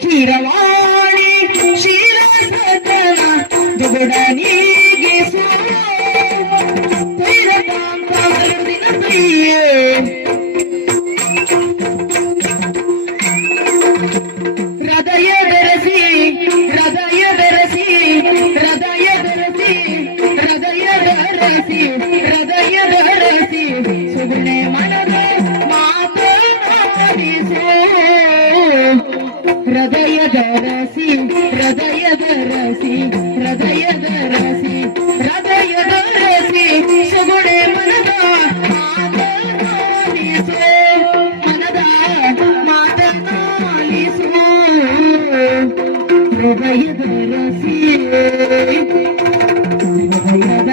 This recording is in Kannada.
ಕೀರವಾಣಿ ಶೀಲಸದನ ದುಗುಡನಿಗೆ ತೈರಪಾಂಕಾಲುದಿನ ಪ್ರಿಯೆ ಹೃದಯ ಬೆರಸಿ ಹೃದಯ ಬೆರಸಿ ಹೃದಯ ಬೆರಸಿ ಹೃದಯ ಬೆರಸಿ ಹೃದಯ ಬೆರಸಿ ಸುಗುಣೆ ಮನದ ಮಾತನಾಡಿಸೋ ಹೃದಯದ ರಸಿ ಹೃದಯದ ರಸಿ ಹೃದಯದ ರಸಿ ಹೃದಯದ ರಸಿ ಸುಗುಣೆ ಮನದ ಮಾತನಾಡಿಸೋ ಮನದ ಮಾತನಾಡಿಸೋ ಹೃದಯದ ರಸಿ ಹೃದಯದ